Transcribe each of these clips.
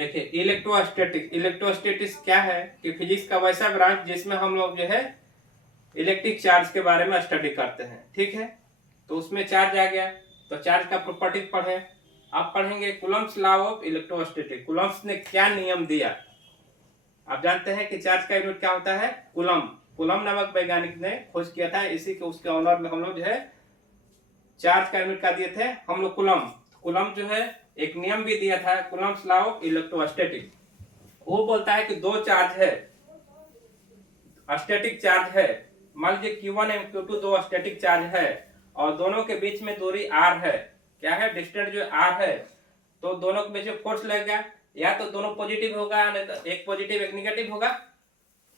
देखिए इलेक्ट्रोस्टैटिक्स क्या है कि फिजिक्स का वैसा ब्रांच जिसमें हम लोग जो है इलेक्ट्रिक चार्ज के बारे में स्टडी करते हैं। ठीक है, तो उसमें चार्ज आ गया तो चार्ज का प्रॉपर्टी पढ़े। आप पढ़ेंगे Coulomb's law of electrostatics. Coulomb's ने क्या नियम दिया? आप जानते हैं कि चार्ज का यूनिट क्या होता है? कूलम्ब। कूलम्ब नामक वैज्ञानिक ने खोज किया था, इसी के उसके ऑनर में हम लोग जो है चार्ज का यूनिट क्या दिए थे हम लोग? कूलम्ब। कूलम्ब जो है एक नियम भी दिया था, कूलम्ब्स लॉ ऑफ इलेक्ट्रोस्टैटिक्स। वो बोलता है कि दो चार्ज है, स्टैटिक चार्ज है, मान लीजिए Q1 और Q2 दो स्टैटिक चार्ज है और दोनों के बीच में दूरी r है। क्या है? डिस्टेंस जो r है, तो दोनों के बीच में फोर्स लगेगा। या तो दोनों पॉजिटिव होगा, नहीं तो एक पॉजिटिव एक निगेटिव होगा,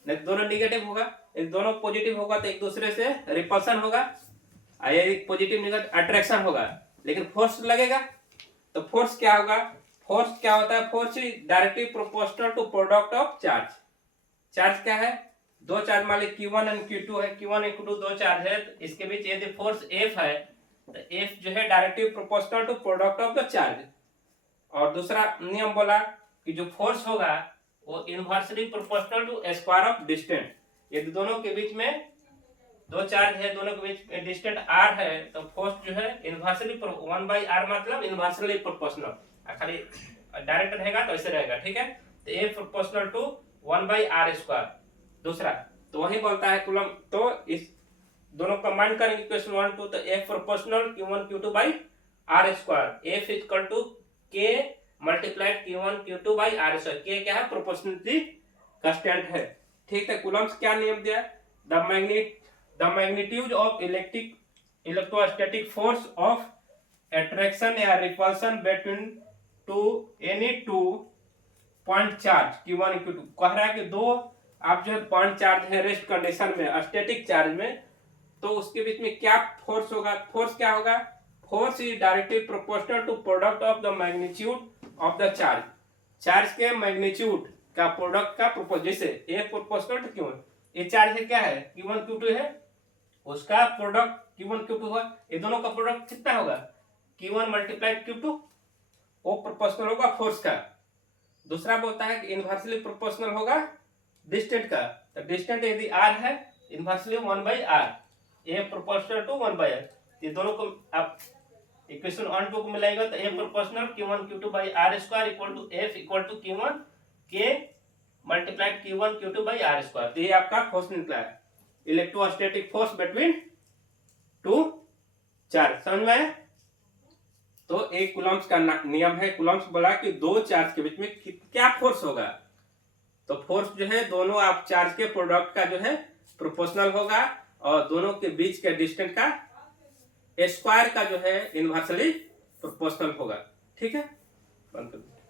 नहीं तो दोनों निगेटिव होगा। एक दोनों पॉजिटिव होगा तो एक दूसरे से रिपल्सन होगा, एक पॉजिटिव निगेटिव अट्रैक्शन होगा, लेकिन फोर्स लगेगा। तो फोर्स क्या होगा? फोर्स क्या होता है? Force directly proportional to product of charge. Charge क्या है? दो चार्ज मान लीजिए Q1 और Q2 है, Q1 और Q2 दो चार्ज है, तो इसके बीच यदि फोर्स F है तो F जो है directly proportional to product of the charge. और दूसरा नियम बोला कि जो फोर्स होगा वो inversely proportional to square of distance. यदि दोनों के बीच में दो चार्ज है, दोनों के बीच में डिस्टेंस r है, तो फोर्स जो है इनवर्सली 1/r मतलब इनवर्सली प्रोपोर्शनल। खाली डायरेक्ट रहेगा तो ऐसे रहेगा। ठीक है, तो A प्रोपोर्शनल टू 1/r²। दूसरा तो वही बोलता है कूलम्ब, तो इस दोनों कंबाइन करेंगे इक्वेशन 1 2, तो F proportional Q1 Q2/r²। F equal to K multiplied Q1 Q2/r²। K क्या है? प्रोपोर्शनलिटी कांस्टेंट है। ठीक है, कूलम्ब्स क्या नियम दिया? The magnitude of electrostatic force of attraction या repulsion between any two point charge Q1 Q2। कह रहा है कि दो आप जो है पॉइंट चार्ज है रेस्ट कंडीशन में, स्टैटिक चार्ज में, तो उसके बीच में क्या फोर्स होगा? फोर्स क्या होगा? Force is directly proportional to product of the magnitude of the charge. Charge के मैग्नीट्यूड का प्रोडक्ट का प्रोपोर्शन, जैसे A प्रोपोर्शनल टू Q1। ये चार्ज है क्या है? Q1 Q2 है, उसका प्रोडक्ट Q1 Q2 होगा। ये दोनों का प्रोडक्ट कितना होगा? Q1 multiplied Q2। वो प्रोपोर्शनल होगा फोर्स का। दूसरा बोलता है कि इनवर्सली प्रोपोर्शनल होगा डिस्टेंस का। तो डिस्टेंस यदि r है, inversely 1/r, A proportional to 1/r। ये दोनों को आप इक्वेशन 1 2 को मिलाएगा तो A proportional Q1 Q2/r² equal to F equal to Q1 K multiplied Q1 Q2/r²। तो ये आपका फोर्स निकला है, electrostatic force between two charge. समझ में आया? तो एक कूलम्ब्स का नियम है। कूलम्ब्स बोला कि दो चार्ज के बीच में क्या फोर्स होगा? तो फोर्स जो है दोनों आप चार्ज के प्रोडक्ट का जो है प्रोपोर्शनल होगा और दोनों के बीच के डिस्टेंस का स्क्वायर का जो है इनवर्सली प्रोपोर्शनल होगा। ठीक है, बंद कर दो।